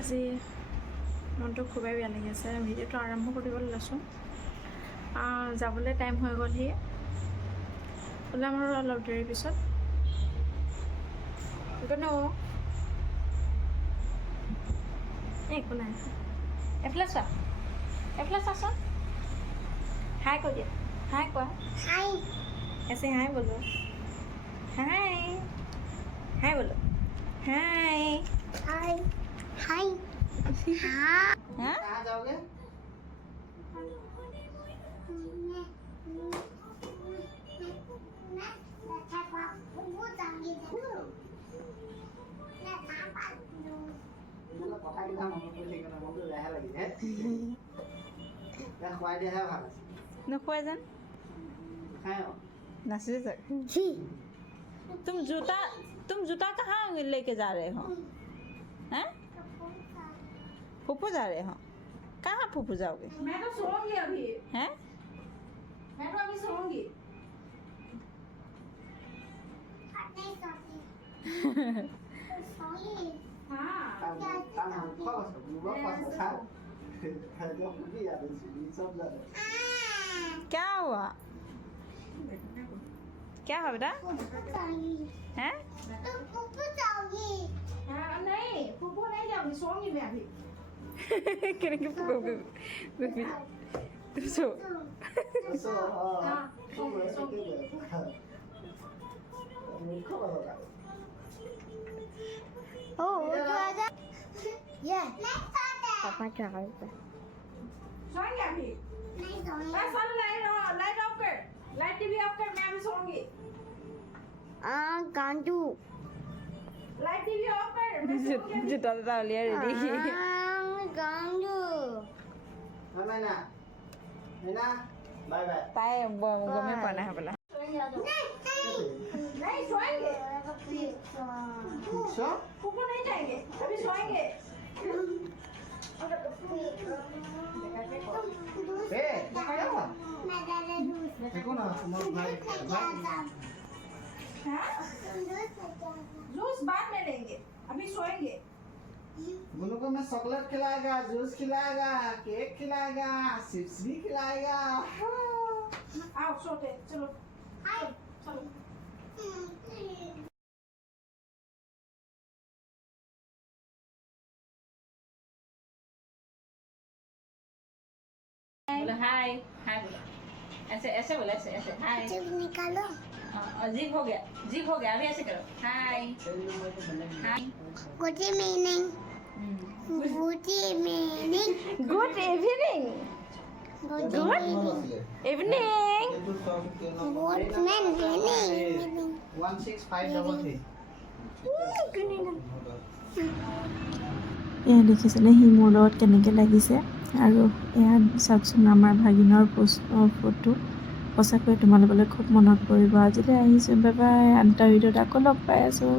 আজি মনটো খুবেই বেয়া লাগি আছে ভিডিঅ'টো আৰম্ভ কৰিবলৈ লৈছোঁ যাবলৈ টাইম হৈ গ'লহি ওলাম আৰু অলপ দেৰিৰ পিছত একো নাই এফালে চোৱাচোন হাই কৈ দিয়া হাই কোৱা হাই ऐसे हाय बोलो हाय हाय बोलो हाय हाय हाय हाँ कहाँ जाओगे? কথা কিবা মনত পৰি থাকে ন মনটো বেয়া লাগি যায় খুৱাই দিয়াহে ভাল আছে নোখোৱাই যেন খাই नाचे सर तुम जूता कहाँ लेके जा रहे हो हैं फूफू जा रहे हो कहाँ फूफू जाओगे मैं तो सोऊंगी अभी हैं मैं तो अभी सोऊंगी हाँ tao làm khó mà nó khó sao sao nó cũng biết là mình xử lý xong rồi क्या हुआ क्या हुआ बेटा हैं हाँ नहीं फूफू नहीं जाऊंगी सोऊंगी मैं अभी करेंगे फूफू तुम सो so không rồi sao cái được mình khó mà cả पापा चावल सोएंगे अभी मैं सन लाइट ऑफ कर लाइट टीवी ऑफ कर मैं अभी सोऊंगी गांडू लाइट टीवी ऑफ कर मैं सोऊंगी अभी। जूता तो लिया ready गांडू Mena Mena bye bye ताए गमे पाना है बोला नहीं सोएंगे so फूफू नहीं जाएंगे अभी सोएंगे eh kaya देखो ना तुम्हारा भाई हाँ जूस बाद में लेंगे अभी सोएंगे बुनू को मैं चॉकलेट खिलाएगा जूस खिलाएगा केक खिलाएगा चिप्स भी खिलाएगा आओ सोते चलो चलो बोला हाय हाय बोला ऐसे ऐसे बोला ऐसे ऐसे हाय निकालो जीभ हो गया अभी ऐसे करो hi hi good evening good evening good evening good evening good evening 16533 এয়া দেখিছেনে সি মোৰ লগত কেনেকৈ লাগিছে আৰু এয়া চাওকচোন আমাৰ ভাগিনৰ পোষ্টৰ ফটো সঁচাকৈ তোমালোকলৈ খুব মনত পৰিব আজিলৈ আহিছোঁ বাই বাই আনটা ভিডিঅ'ত আকৌ লগ পাই আছোঁ